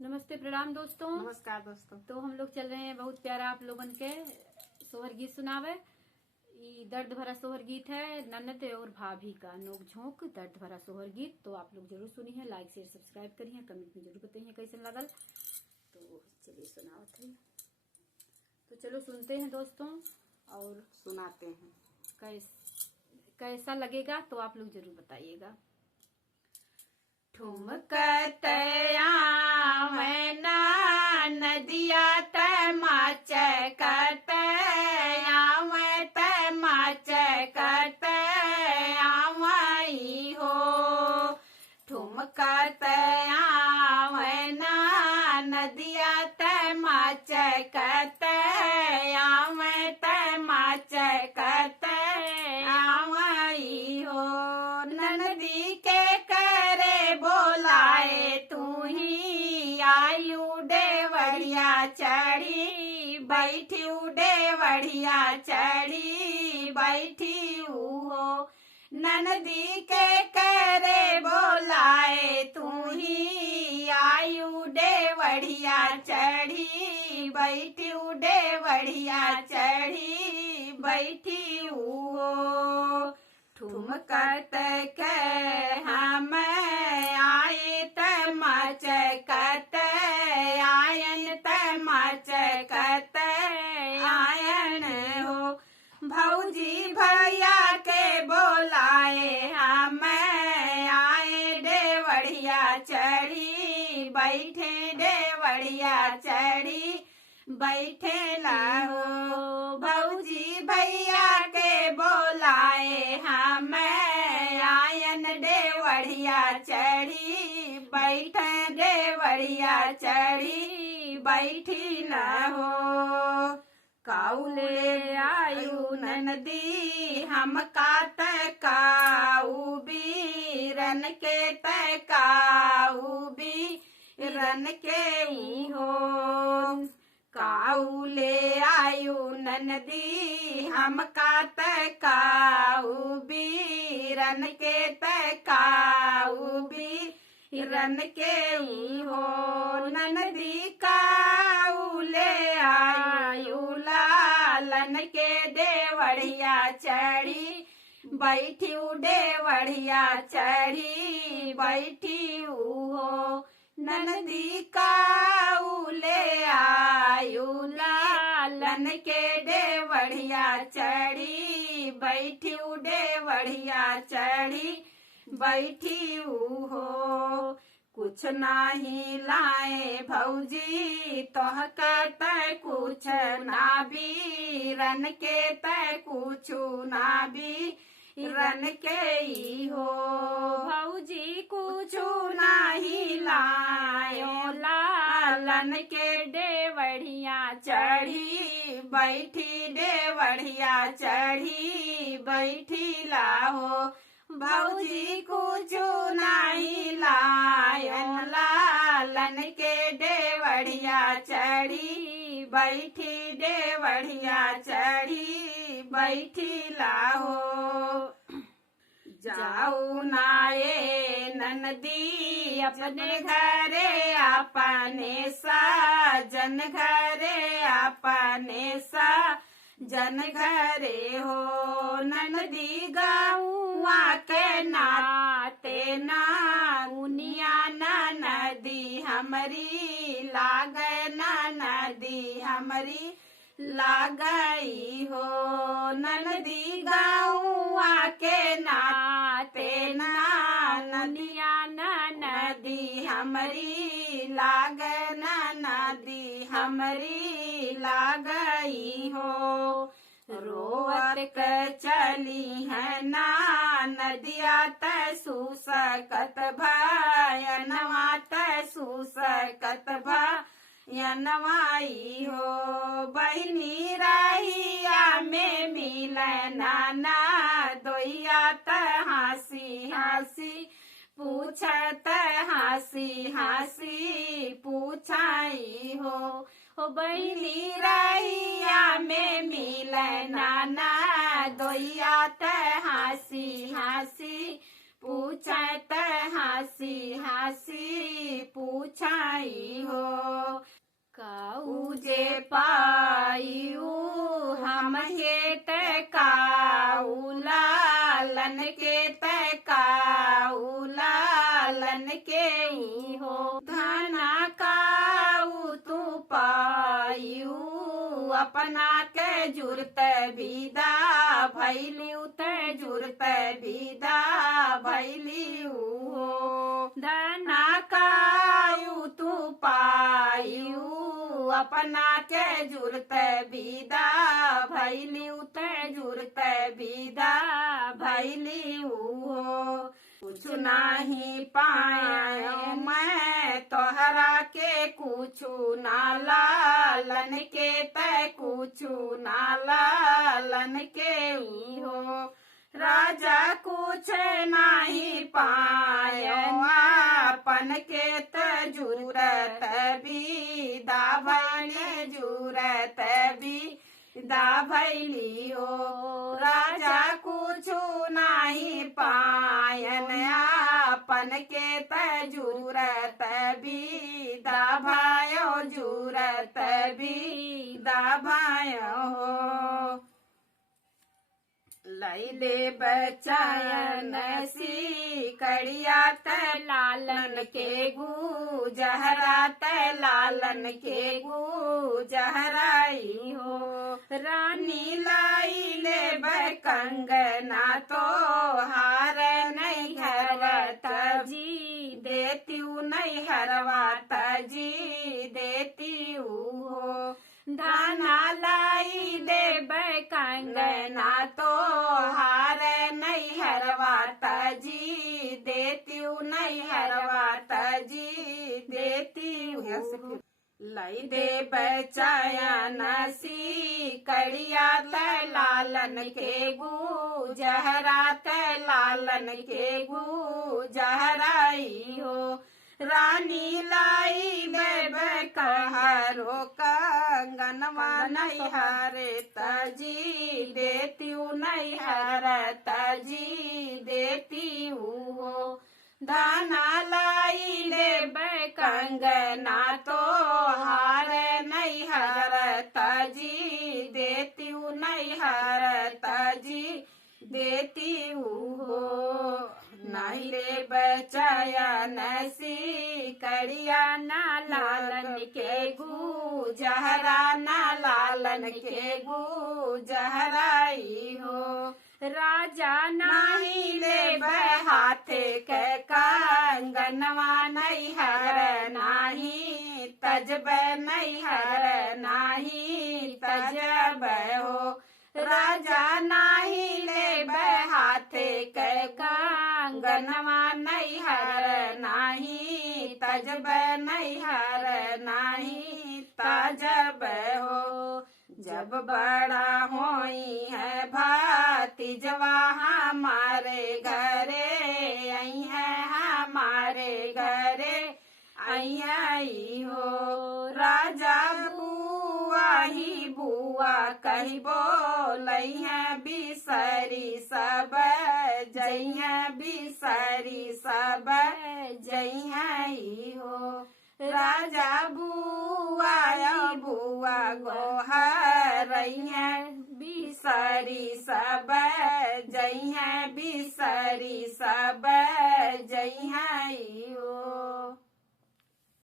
नमस्ते, प्रणाम दोस्तों। नमस्कार दोस्तों। तो हम लोग चल रहे हैं बहुत प्यारा आप लोगन के सोहर गीत सुनावे। ये दर्द भरा सोहर गीत है, ननद और भाभी का नोक झोंक दर्द भरा सोहर गीत। तो आप लोग जरूर सुनी है, लाइक शेयर सब्सक्राइब करी है, कमेंट में जरूर बताइए कैसे लगल। तो चलिए सुनावत है। तो चलो सुनते हैं दोस्तों और सुनाते हैं। कैसा लगेगा तो आप लोग जरूर बताइएगा। ठुमकतया मैना नदिया तमाच करतया मैं तमाच करतया मई हो। ठुमकतया मैना नदिया तमाच करतया मैं तमाच करतया मई हो। ननदी के करे बोलाए तू ही आयु देवड़िया चढ़ी बैठी देवड़िया चढ़ी बैठी हो। ननदी के करे बोलाए तू ही आयु देवड़िया चढ़ी बैठी देवड़िया चढ़ी बैठी हो। ठुमकत के हम आए तमाच कत आयन तमाच कत आयन हो। भौजी भैया के बोलाए हम आए देवड़िया चढ़ी बैठे देवड़िया चढ़ी बैठे लाहो। भौजी भैया के बोलाए हम आयन देवड़िया चढ़ी बैठे देवड़िया चढ़ी बैठी लाहो। काउले आयु ननदी हम कात काऊ भी रन के तकाऊ भी रन के हो। काउले आयु ननदी हम कात काऊ भी रन के तकाऊ भी रन के हो। ननदी काउले आयु लालन के देवड़िया चढ़ी बैठी देवड़िया चढ़ी बैठी हो। ननदी काउले आयु लालन के देवड़िया चढ़ी बैठी देवड़िया चढ़ी बैठी हो। कुछ नाही लाए भौजी तोह कत कुछ ना भी रन के तय कुछ ना भी रन के ही हो। भौजी कुछ नाही लायो लालन के देवड़िया चढ़ी बैठी देवड़िया चढ़ी बैठी लाहो। भौजी कुछ नाही लायन लालन के देवड़िया चढ़ी बैठी देवड़िया चढ़ी बैठी लाहो। जाऊ नाये ननदी अपने घरे अपने साजन घरे अपने साजन घरे हो। ननदी गौआ के नाते ना उनिया नदी हमरी लागे नदी हमरी लागई हो। ननदी गौआ के नाते ना नदिया नदी हमरी लागे नदी हमरी लागई हो। रोवत के चली है ना नदिया तूसकत भयनवा तूसकत भयनवाई हो। बहनी रहिया में मिलना ना दोइया त हंसी हंसी पूछत हंसी हंसी पूछाई हो। बहनी रहिया में मिलना ना दोइया त हंसी हंसी पूछत हंसी हंसी पूछाई आई हो। काऊ जे पायू हम के तकाऊ लालन के तकाऊ लालन के ई हो। धना काऊ तू पायू अपना के जुरत विदा भैलियू ते जुरत विदा भैलियू हो। धना काऊ तू पायू अपना के जुरत विदा भैलियू ते जुरत विदा भैलियू हो। कुछ नहीं पाया मैं तोहरा के कुछु ना लालन के ते कुछु ना लालन के ई हो। राजा कुछ नहीं पाया अपन के त जुरत विदा भैली जुरत विदा भैली हो। राजा कुछु नहीं पायन अपन के त जुरत विदा भयो जुरत विदा भयो हो। लैले बचायन सी कड़िया त लालन के गू जहरा त लालन के गू जहराई हो। रानी लैले कंगना तो हार नहीं हरत जी देतीऊ नहीं हरवात जी देतीऊ हो। धाना लाई देब कंगना तो हार नहीं हरवाता जी देतीऊ नहीं हरवाता जी देतीऊ। लई दे बचायन सी कड़िया त लालन के गू जहरा त लालन के गू जहराई हो। रानी लाई बेब कहरो कंगनवा नहीं हरे तजी देतीऊ नहीं हर तजी देतीऊ हो। धाना लाई लेब कंगना तो हार नहीं हर तजी देतीऊ नहीं हर तजी देतीऊ हो। नहीं ले बचायन सी कड़िया ना लालन के गू जहरा ना लालन के गू जहराई हो। राजा नहीं ले हाथे के कंगनवा नहीं हर नाही तजब नहीं हर नाही तजब हो। राजा नहीं ले हाथे के कंगनवा नहीं हर नाही तजब नहीं हर नाही तजब हो। जब बड़ा होई है भातीजवा हमारे घरे आई है हमारे घरे आई हो। राजा बुआ ही बुआ कही बोलई है बिसरी सब जई है बिसरी सब जई है हो। राजा बुआ बुआ गोहरई है बिसरी सब जई है बिसरी सब जई है हो।